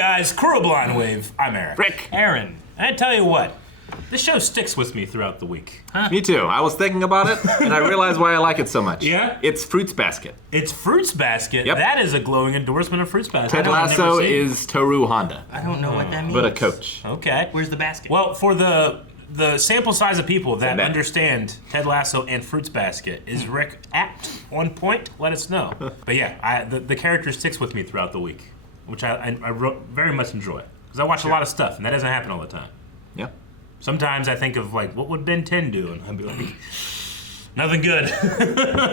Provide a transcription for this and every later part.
guys, Kurblon Wave. I'm Eric. Rick. Aaron. And I tell you what, this show sticks with me throughout the week. Huh? Me too. I was thinking about it, and I realized why I like it so much. Yeah? It's Fruits Basket. It's Fruits Basket? Yep. That is a glowing endorsement of Fruits Basket. Ted Lasso is Toru Honda. I don't know what that means. But a coach. Okay. Where's the basket? Well, for the sample size of people that understand Ted Lasso and Fruits Basket, is Rick apt, on point? Let us know. But yeah, the character sticks with me throughout the week, which I very much enjoy. Because I watch a lot of stuff, and that doesn't happen all the time. Yeah. Sometimes I think of, like, what would Ben 10 do? And I'd be like, nothing good.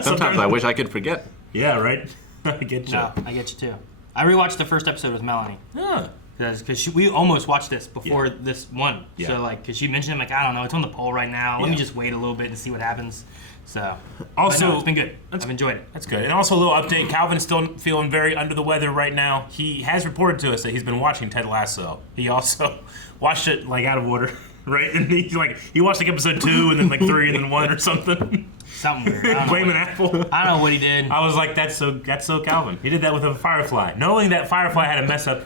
Sometimes I wish I could forget. Yeah, right? I get you. No, I get you too. I rewatched the first episode with Melanie. Yeah. Because we almost watched this before this one. Yeah. So, like, because she mentioned it, I'm like, I don't know, it's on the poll right now. Let me just wait a little bit and see what happens. So, also, no, it's been good. I've enjoyed it. That's good. And also a little update, Calvin's still feeling very under the weather right now. He has reported to us that he's been watching Ted Lasso. He also watched it, like, out of order, right? And he watched, like, episode 2 and then, like, 3 and then 1 or something. Something weird. Blaming Apple. I don't know what he did. I was like, that's so Calvin. He did that with a Firefly. Knowing that Firefly had a mess up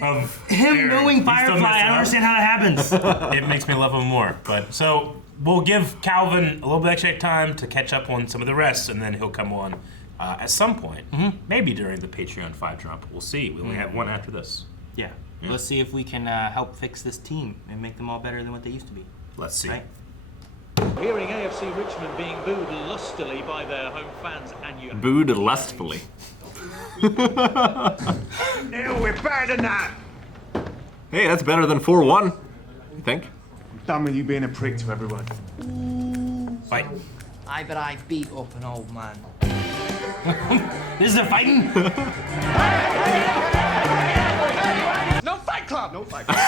of him Aaron, knowing Firefly, I don't understand how that happens. It makes me love him more. But so we'll give Calvin a little bit extra time to catch up on some of the rest, and then he'll come on at some point. Maybe during the Patreon 5 drop. We'll see. We only have one after this. Yeah. Let's see if we can help fix this team and make them all better than what they used to be. Let's see. Right? Hearing AFC Richmond being booed lustily by their home fans and you... Booed lustfully. No, we're better than that. Hey, that's better than 4-1, you think? I'm done with you being a prick to everyone. Fight. I bet I beat up an old man. This is a fighting? No fight club! No fight club.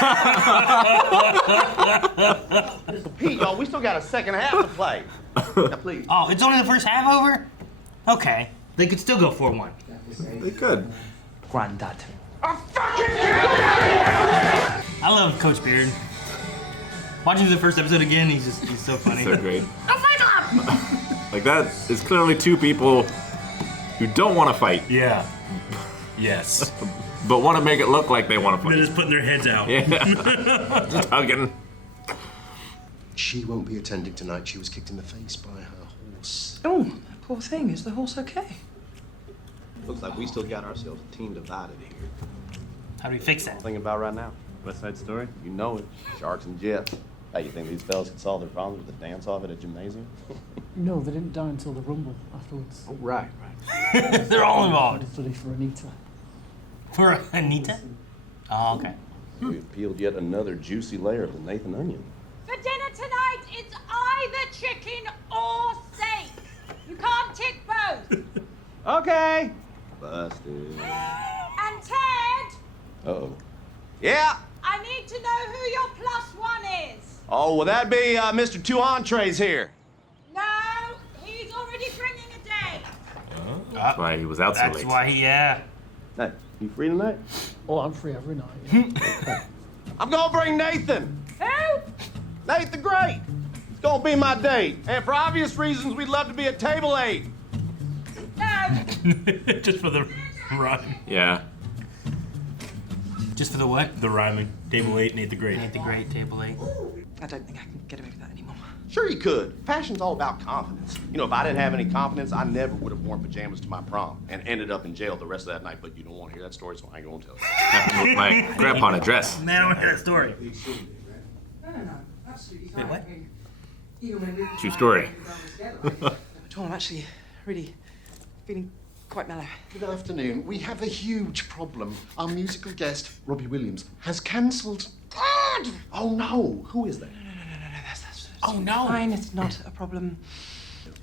Pete, y'all, we still got a second half to play. Now, please. Oh, it's only the first half over? Okay. They could still go 4-1. They could. Granddad. I fucking I love Coach Beard. Watching the first episode again, he's so funny. So great. Like, that is clearly two people who don't want to fight, Yeah. Yes. but want to make it look like they want to They're fight. just putting their heads out. Yeah. Just hugging. She won't be attending tonight. She was kicked in the face by her horse. Oh, poor thing. Is the horse okay? Looks like we still got ourselves a team divided here. How do we fix that? Thinking about right now. West Side Story? You know it. Sharks and Jets. Hey, you think these fellas could solve their problems with a dance-off at a gymnasium? No, they didn't die until the rumble afterwards. Oh, right. They're all involved. Particularly for Anita. For Anita? Oh, okay. We've peeled yet another juicy layer of the Nathan onion. For dinner tonight, it's either chicken or steak. You can't tick both. Okay. Busted. And Ted, Uh-oh. Yeah? I need to know who your +1 is. Oh, well, that'd be Mr. Two Entrees here. No, he's already bringing a date. That's why he was out so late. That's why he, Hey, you free tonight? Oh, I'm free every night. I'm gonna bring Nathan. Who? Nathan Great. It's gonna be my date. And for obvious reasons, we'd love to be at table 8. No. Just for the rhyme. Yeah. Just for the what? The rhyming. Table 8, Nate the Great. Nate the Great, table 8. I don't think I can get away with that anymore. Sure you could. Fashion's all about confidence. You know, if I didn't have any confidence, I never would have worn pajamas to my prom and ended up in jail the rest of that night. But you don't want to hear that story, so I ain't gonna tell you. Happened with my grandpa in a dress. Man, I don't hear that story. No, absolutely Wait, what? True story. I'm actually really feeling quite mellow. Good afternoon. We have a huge problem. Our musical guest, Robbie Williams, has cancelled. Oh no! Who is that? No, that's Oh no! fine. It's not a problem.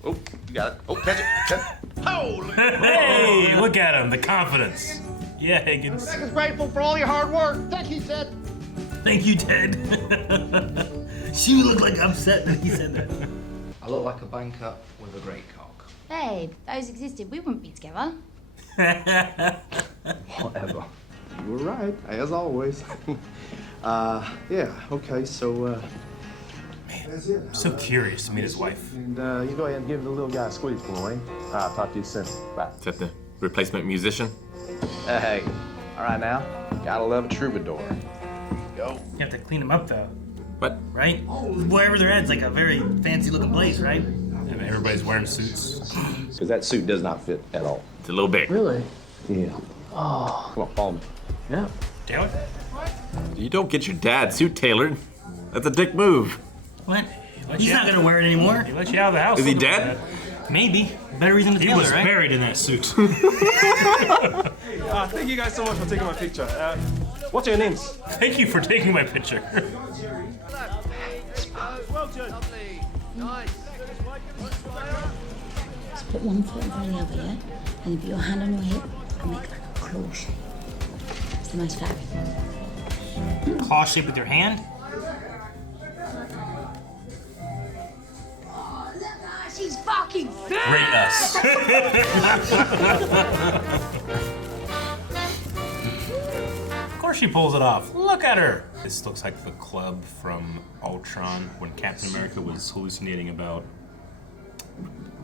Oh, you got it. Oh, catch it. Catch it. Holy! Hey, look at him. The confidence. Yeah, Higgins. Rebecca's grateful for all your hard work. Thank you, Ted. Thank you, Ted. She looked like upset when he said that. I look like a banker with a great cock. Babe, those existed. We wouldn't be together. Whatever. You were right, as always. Yeah, okay, so, I'm so curious to meet his wife. And you go ahead and give the little guy a squeeze, boy. I'll talk to you soon. Bye. Is that the replacement musician? Hey, all right now. Gotta love a troubadour. Go. You have to clean them up though, What? right? Wherever they're at, it's like a very fancy looking place, right? And everybody's wearing suits. Because that suit does not fit at all. It's a little big. Really? Yeah. Oh. Come on, follow me. Yeah. Taylor? You don't get your dad's suit tailored. That's a dick move. What? He's not gonna wear it anymore. He let you out of the house. Is he Look at dead? that. Maybe. Better reason to He tailor, was right? buried in that suit. Thank you guys so much for taking my picture. What are your names? Thank you for taking my picture. Well done. Just put one foot in front of the other, yeah? And then put your hand on your hip and make like a claw shape. It's the most fabulous. Claw shape with your hand. She's fucking fit! Rate us. Of course she pulls it off. Look at her. This looks like the club from Ultron when Captain America was hallucinating about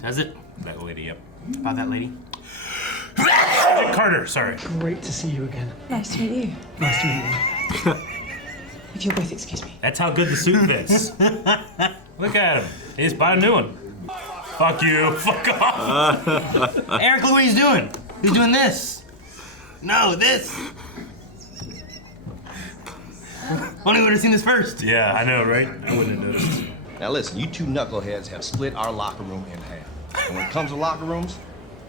Does it? that lady. Yep. About that lady? Agent Carter, sorry. Great to see you again. Nice to meet you. Nice to meet you. If you'll both excuse me. That's how good the suit fits. Look at him. He just bought a new one. Fuck you. Fuck off. Eric, look what he's doing. He's doing this. No, this. Only would have seen this first. Yeah, I know, right? I wouldn't have noticed. Now listen, you two knuckleheads have split our locker room in half. And when it comes to locker rooms,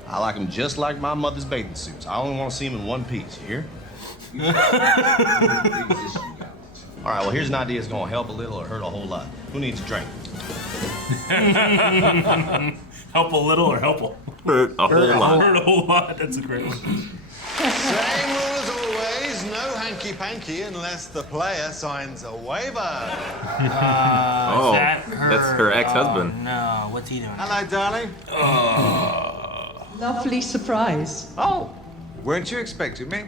I like them just like my mother's bathing suits. I only want to see them in one piece, you hear? All right, well, here's an idea that's going to help a little or hurt a whole lot. Who needs a drink? Help a little or help a Hurt a whole lot. Hurt a whole lot. That's a great one. Same rule as always, no hanky-panky unless the player signs a waiver. Oh, That's her ex-husband. Oh, no, what's he doing? Hello, darling. Lovely surprise. Oh, weren't you expecting me?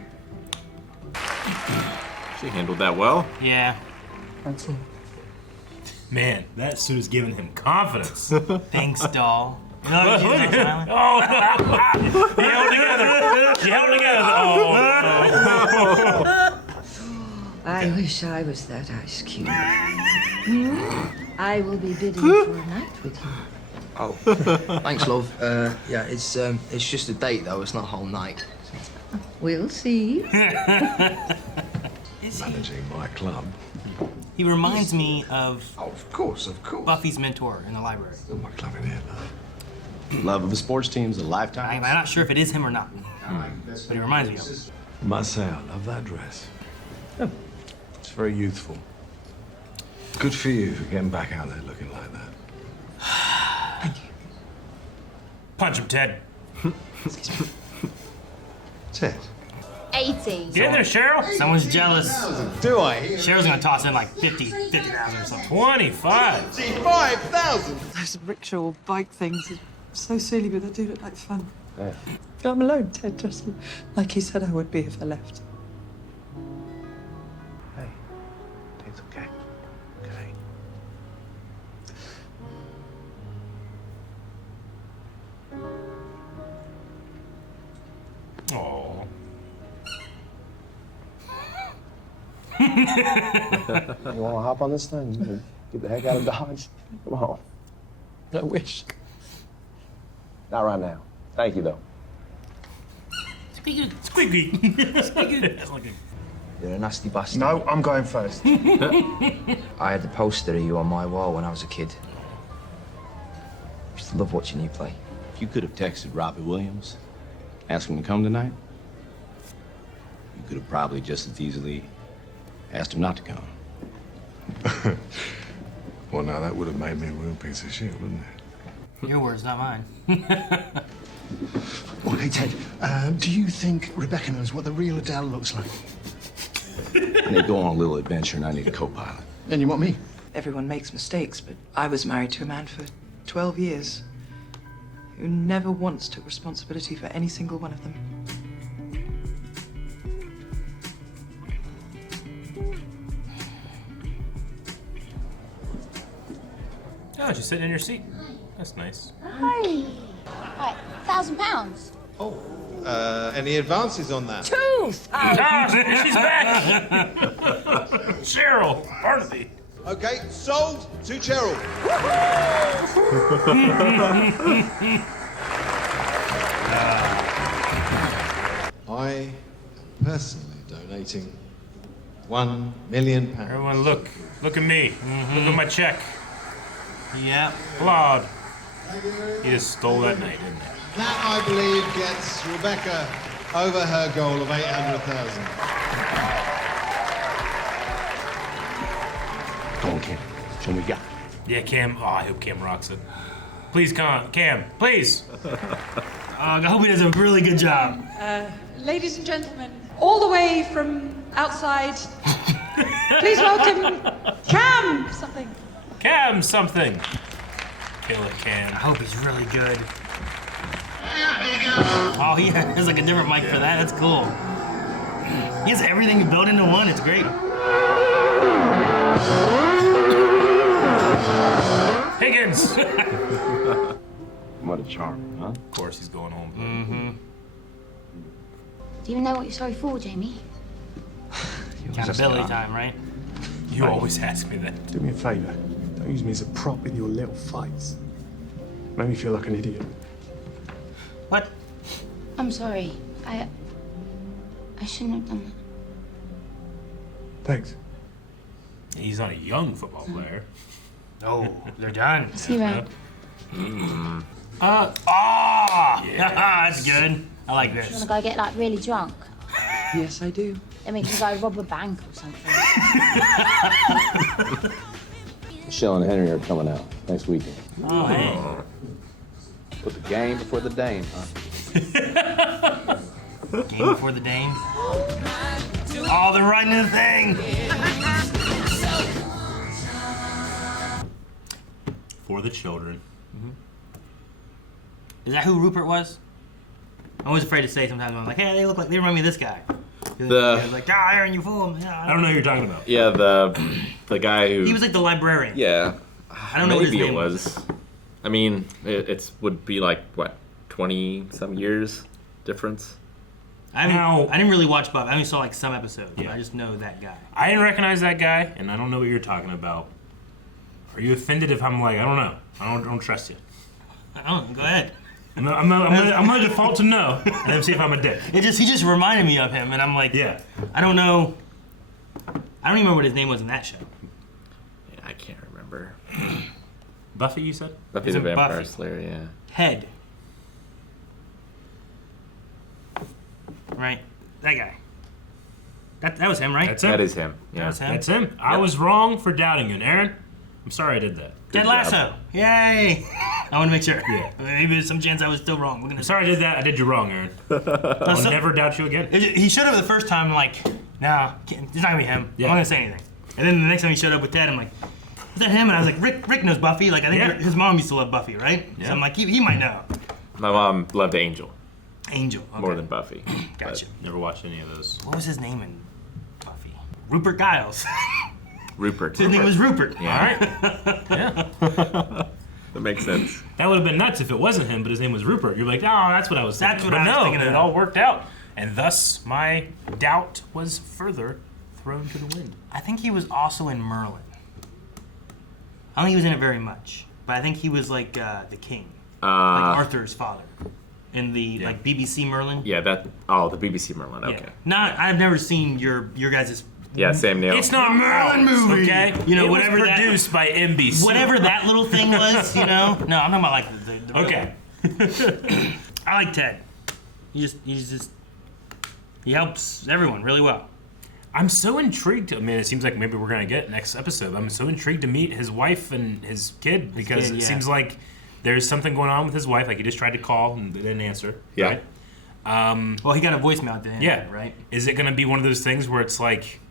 She handled that well. Yeah. Thanks, love. Man, that suit is giving him confidence. Thanks, doll. You know what Look I'm at him. Oh, no. He held together. He held together. Oh, no. I wish I was that ice cube. I will be bidding for a night with you. Oh, thanks, love. Yeah, it's just a date though. It's not a whole night. We'll see. Managing my club. He reminds me of Oh, of course, of course. Buffy's mentor in the library. My club in here, Love of a sports team's a lifetime. I'm not sure if it is him or not, but he reminds me of him. Must say, I love that dress. Oh, it's very youthful. Good for you for getting back out there looking like that. Thank you. Punch him, Ted. Ted. 18. Get in there, Cheryl. Someone's jealous. Do I hear? Cheryl's gonna toss in like 50,000 or something. 25. 5,000! Those rickshaw bike things are so silly, but they do look like fun. Yeah. I'm alone, Ted, just like he said I would be if I left. Hey, it's okay. Okay. Oh. You want to hop on this thing? Get the heck out of Dodge? Come on. I wish. Not right now. Thank you, though. Squeaky. Squeaky. You're a nasty bastard. No, I'm going first. I had the poster of you on my wall when I was a kid. Used to love watching you play. If you could have texted Robbie Williams, asked him to come tonight, you could have probably just as easily asked him not to come. Well, now that would have made me a real piece of shit, wouldn't it? Your words, not mine. Oh, hey, Ted, do you think Rebecca knows what the real Adele looks like? And they go on a little adventure, and I need a co-pilot. Then you want me? Everyone makes mistakes, but I was married to a man for 12 years who never once took responsibility for any single one of them. Oh, she's sitting in your seat. That's nice. Hi. Right, £1,000. Oh, Any advances on that? 2,000. Ah, she's back! Cheryl Barnaby. Okay, sold to Cheryl. I am personally donating £1 million. Everyone, look at me. Look at my check. Yeah. Claude. He just stole that night, didn't he? That, I believe, gets Rebecca over her goal of 800,000. Come on, Cam. Show me what you got. Yeah, Cam. Oh, I hope Cam rocks it. Please, Cam. Please. I hope he does a really good job. Ladies and gentlemen, all the way from outside, please welcome Cam something. Cam something. Kill it, Cam. I hope he's really good. Oh, he has like a different mic for that. That's cool. He has everything built into one. It's great. Higgins. What a charm, huh? Of course, he's going home. Mm-hmm. Do you even know what you're sorry for, Jamie? Accountability time, right? You always ask me that. Do me a favour. Don't use me as a prop in your little fights. Make me feel like an idiot. What? I'm sorry. I shouldn't have done that. Thanks. He's not a young football player. Oh, they're done. See you around. That's good. I like Do you want this. to go get like really drunk? Yes, I do. Then we can go rob a bank or something. Michelle and Henry are coming out next weekend. Oh, hey. Put the game before the dame, huh? Game before the Dame. Oh, they're riding the thing. For the children. Is that who Rupert was? I'm always afraid to say sometimes. I'm like, hey, they remind me of this guy. The Like, Aaron, you fool. Yeah, I don't know who you're talking about. yeah the guy who He was like the librarian. yeah I don't know what his maybe name it was. I mean it would be like what 20 some years difference. I didn't really watch Bob. I only saw like some episodes. Yeah. I just know that guy. I didn't recognize that guy, and I don't know what you're talking about. Are you offended if I'm like, I don't know. I don't trust you. Oh, go ahead. I'm gonna default to no, and then see if I'm a dick. He just reminded me of him, and I'm like, Yeah. I don't know. I don't even remember what his name was in that show. Yeah, I can't remember. Buffy, you said? Buffy Is the it Vampire Buffy? Slayer, yeah. Head. Right, that guy. That was him, right? That's him. That is him. Yeah. That was him. That's him. I was wrong for doubting you, and Aaron. I'm sorry I did that. Ted Lasso. Yay! I want to make sure. Yeah. Maybe there's some chance I was still wrong. We're gonna. I'm sorry I did that. I did you wrong, Aaron. I'll never doubt you again. He showed up the first time, like, no, it's not gonna be him. Yeah. I'm not gonna say anything. And then the next time he showed up with Ted, I'm like, is that him? And I was like, Rick knows Buffy. Like, I think Yeah. his mom used to love Buffy, right? Yeah. So I'm like, he might know. My mom loved Angel Angel. Okay. more than Buffy. Gotcha. Never watched any of those. What was his name in Buffy? Rupert Giles. Rupert. His name was Rupert. Yeah. All right. Yeah. That makes sense. That would have been nuts if it wasn't him, but his name was Rupert. You're like, oh, that's what I was thinking. That's what But I was thinking it of. all worked out. And thus, my doubt was further thrown to the wind. I think he was also in Merlin. I don't think he was in it very much, but I think he was like the king, like Arthur's father, in the like BBC Merlin. Yeah, the BBC Merlin, Yeah. okay. I've never seen your guys' Yeah, same Neil. It's not Merlin Merlin movie. okay? You know, it whatever was that- produced by NBC. whatever that little thing was, you know. No, I'm talking about like the real Okay. one. I like Ted. He helps everyone really well. I'm so intrigued. I mean, it seems like maybe we're gonna get next episode. I'm so intrigued to meet his wife and his kid because kid, it yeah. seems like there's something going on with his wife. Like he just tried to call and they didn't answer. Yeah. Right? Well, he got a voicemail at the end. Yeah. Right. Is it gonna be one of those things where it's like,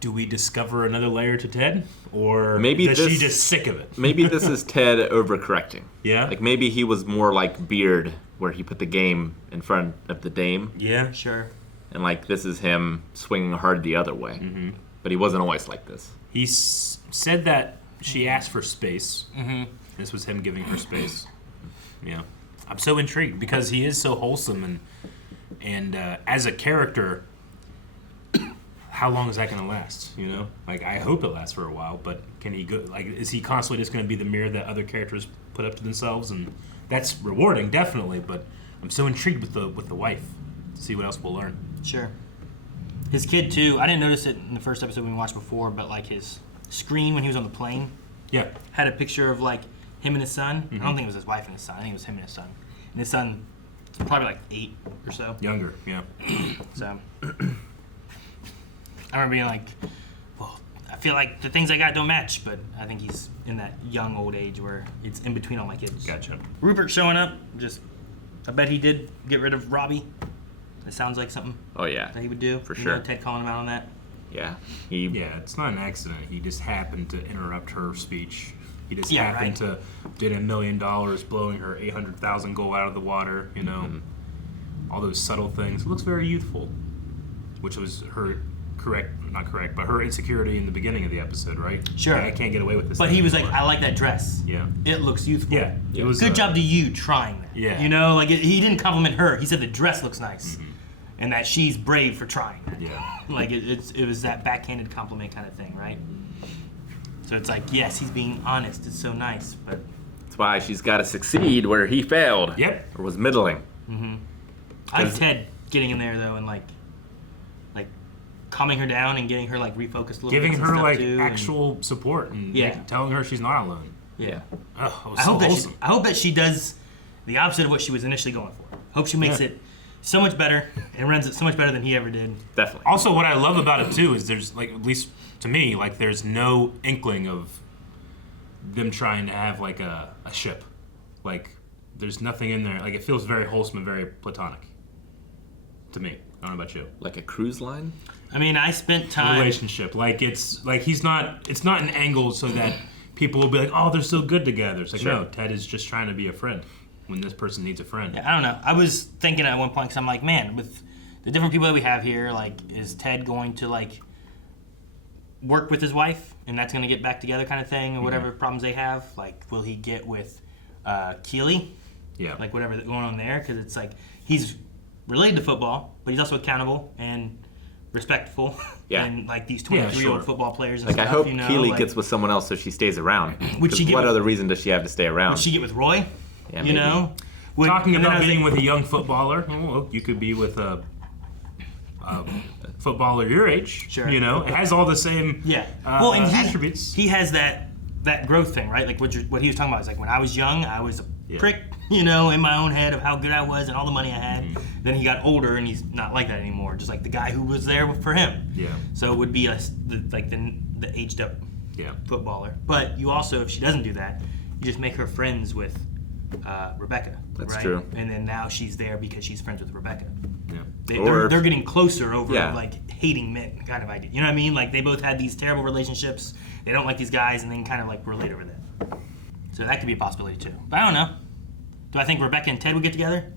do we discover another layer to Ted, or Maybe is this- she just sick of it? Maybe this is Ted overcorrecting. Yeah. Like maybe he was more like Beard, where he put the game in front of the dame, Yeah. Sure. and like this is him swinging hard the other way. Mm-hmm. But he wasn't always like this. He said that she asked for space. Mm-hmm. This was him giving her space. Yeah. I'm so intrigued because he is so wholesome and as a character, how long is that going to last? You know, like I hope it lasts for a while, but can he go? Like, is he constantly just going to be the mirror that other characters put up to themselves? And that's rewarding, definitely. But I'm so intrigued with the wife to see what else we'll learn. Sure. His kid too. I didn't notice it in the first episode we watched before, but like his screen when he was on the plane, had a picture of like him and his son. I don't think it was his wife and his son. I think it was him and his son. And his son was probably like 8 or so. Younger, yeah. So I remember being like, well, I feel like the things I got don't match, but I think he's in that young old age where it's in between all my kids. Gotcha. Rupert showing up, I bet he did get rid of Robbie. It sounds like something. Oh yeah. That he would do. For sure. Ted calling him out on that. Yeah. Yeah, it's not an accident. He just happened to interrupt her speech. He just happened to did $1 million, blowing her 800,000 goal out of the water. You know, all those subtle things. It looks very youthful, which was her not correct, but her insecurity in the beginning of the episode, right? Sure. Like, I can't get away with this. But he was like, I like that dress. Yeah. It looks youthful. Yeah. It was good job to you trying that. Yeah. You know, like he didn't compliment her. He said the dress looks nice, and that she's brave for trying that. Yeah. Like it was that backhanded compliment kind of thing, right? So it's like, yes, he's being honest. It's so nice, but That's why she's got to succeed where he failed. Yep. Or was middling. I like Ted getting in there though and like calming her down and getting her like refocused a little giving bit. her like too, actual support and telling her she's not alone. Yeah. Oh, it was I so hope wholesome. I hope that she does the opposite of what she was initially going for. Hope she makes it so much better and runs it so much better than he ever did. Definitely. Also, what I love about it too is there's like, at least to me, like there's no inkling of them trying to have like a ship. Like there's nothing in there. Like it feels very wholesome and very platonic to me. I don't know about you. Like a cruise line? I mean, I spent time relationship. Like it's like it's not an angle so that people will be like, oh, they're so good together. It's like, no, Ted is just trying to be a friend when this person needs a friend. Yeah, I don't know. I was thinking at one point, because I'm like, man, with the different people that we have here, like, is Ted going to, like, work with his wife, and that's going to get back together kind of thing, or whatever problems they have? Like, will he get with Keely? Yeah. Like, whatever going on there? Because it's like, he's related to football, but he's also accountable and respectful. Yeah. And, like, these 23-year-old football players and like, stuff, I hope you know? Keely like, gets with someone else so she stays around. Would she get what with- other reason does she have to stay around? Would she get with Roy? Yeah, you maybe. know? Talking and then I about was being like- with a young footballer, well, you could be with a footballer your age. Sure. You know, it has all the same and attributes. He has that growth thing, right? Like what he was talking about is like when I was young, I was a prick, you know, in my own head of how good I was and all the money I had. Then he got older and he's not like that anymore. Just like the guy who was there for him. Yeah. So it would be the aged up footballer. But you also, if she doesn't do that, you just make her friends with Rebecca. That's right? true. And then now she's there because she's friends with Rebecca. Yeah. They're getting closer over Yeah. like hating men kind of idea. You know what I mean? Like they both had these terrible relationships. They don't like these guys and then kind of like relate over that. So that could be a possibility too. But I don't know. Do I think Rebecca and Ted would get together?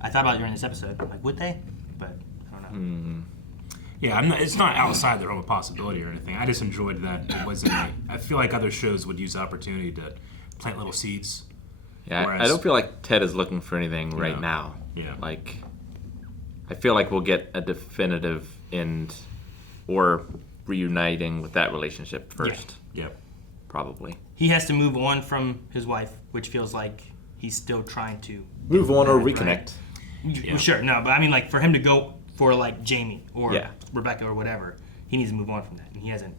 I thought about it during this episode. Like, would they? But I don't know. Yeah, it's not outside the realm of possibility or anything. I just enjoyed that it wasn't. I feel like other shows would use the opportunity to plant little seeds. Yeah, Whereas- I don't feel like Ted is looking for anything right now. Yeah. Like, I feel like we'll get a definitive end or reuniting with that relationship first. Yeah. Probably. He has to move on from his wife, which feels like he's still trying to Move on or right? reconnect. Well, sure, no, but I mean, like, for him to go for, like, Jamie or Yeah. Rebecca or whatever, he needs to move on from that. And he hasn't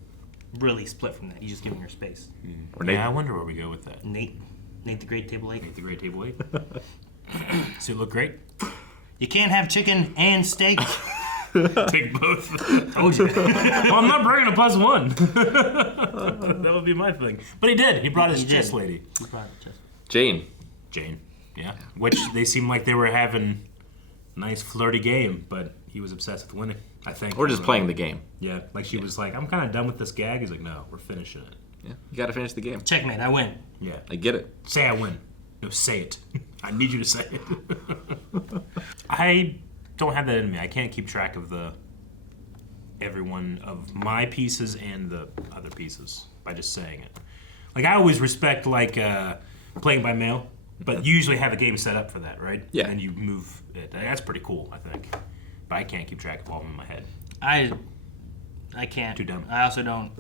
really split from that. He's just giving her space. Or Nate. Yeah, I wonder where we go with that. Nate the Great Table 8. Nate the Great Table 8. Does it look great? You can't have chicken and steak. Take both. Told you. Well, I'm not bringing a +1. That would be my thing. But he did. He brought his He chess did. lady. He brought it just- Jane. Yeah. Which they seemed like they were having a nice flirty game, but he was obsessed with winning, I think. Or just playing the game. Yeah. Like she was like, I'm kind of done with this gag. He's like, no, we're finishing it. Yeah. You got to finish the game. Checkmate, I win. Yeah. I get it. Say I win. No, say it. I need you to say it. I don't have that in me. I can't keep track of every one of my pieces and the other pieces by just saying it. Like I always respect like playing by mail But you usually have a game set up for that, right? Yeah. And then you move it. That's pretty cool, I think. But I can't keep track of all of them in my head. I can't. Too dumb. I also don't.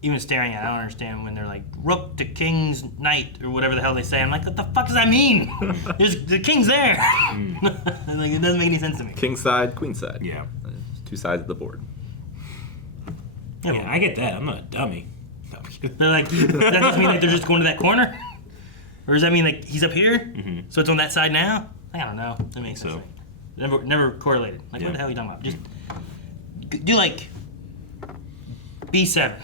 Even staring at it, I don't understand when they're like, rook to king's knight, or whatever the hell they say. I'm like, what the fuck does that mean? The king's there. Like, it doesn't make any sense to me. King side, queen side. Yeah. There's 2 sides of the board. Yeah, I get that. I'm not a dummy. They're like, does that just mean like they're just going to that corner? Or does that mean like he's up here? So it's on that side now? I don't know. That makes sense. Never correlated. Like, what the hell are you talking about? Just do like B7.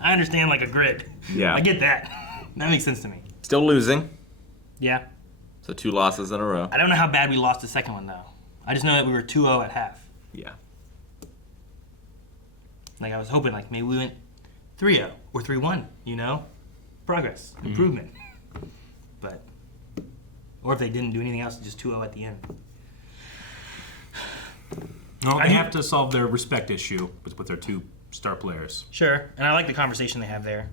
I understand like a grid. Yeah. I get that. That makes sense to me. Still losing. Yeah. So 2 losses in a row. I don't know how bad we lost the second one though. I just know that we were 2-0 at half. Yeah. Like I was hoping like maybe we went 3-0 or 3-1, you know? Progress, improvement. But or if they didn't do anything else, just 2-0 at the end. No, they have to solve their respect issue with their 2 star players. Sure, and I like the conversation they have there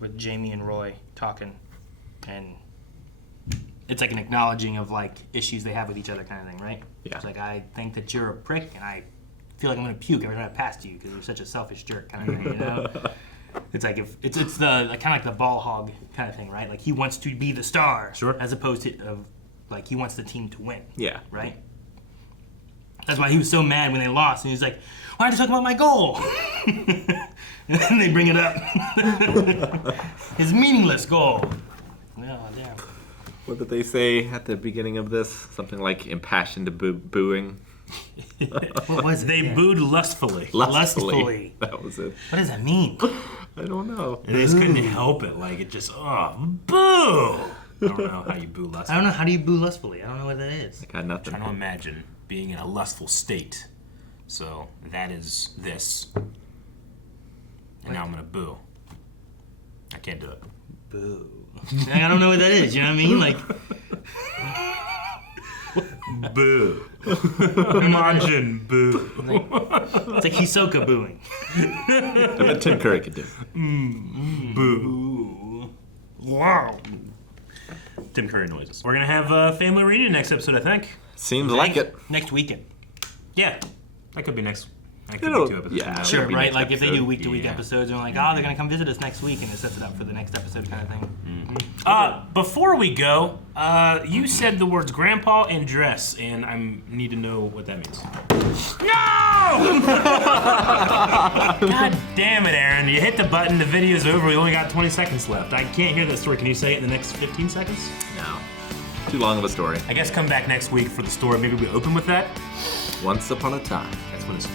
with Jamie and Roy talking, and it's like an acknowledging of like issues they have with each other kind of thing, right? Yeah. It's like, I think that you're a prick, and I feel like I'm gonna puke every time I pass you because you're such a selfish jerk kind of thing, you know? It's like if it's the like, kind of like the ball hog kind of thing, right? Like he wants to be the star, sure, as opposed to like he wants the team to win. Yeah. Right. That's why he was so mad when they lost, and he was like, "Why aren't you talking about my goal?" And then they bring it up. His meaningless goal. Oh, damn. What did they say at the beginning of this? Something like impassioned booing. What was it? They booed lustfully. Lustfully. That was it. What does that mean? I don't know. And they just couldn't help it. Like, it just, boo! I don't know how you boo lustfully. I don't know. How do you boo lustfully? I don't know what that is. I got nothing. I'm trying to imagine being in a lustful state. So that is this. And now I'm going to boo. I can't do it. Boo. I don't know what that is. You know what I mean? Like. Boo. Imagine boo. It's like Hisoka booing. I bet Tim Curry could do. Boo. Wow. Tim Curry noises. We're going to have a family reunion next episode, I think. Seems like it. Next weekend. Yeah. That could be next. That could It'll- be 2 episodes. yeah, from now. Sure, Maybe right? next Like if they do episode. week-to-week Yeah. episodes, and they're like, oh, they're gonna come visit us next week, and it sets it up for the next episode, kind of thing. Before we go, you said the words grandpa and dress, and I need to know what that means. No! God damn it, Aaron. You hit the button, the video's over, we only got 20 seconds left. I can't hear that story. Can you say it in the next 15 seconds? No. Too long of a story. I guess come back next week for the story. Maybe we open with that. Once upon a time. That's what it's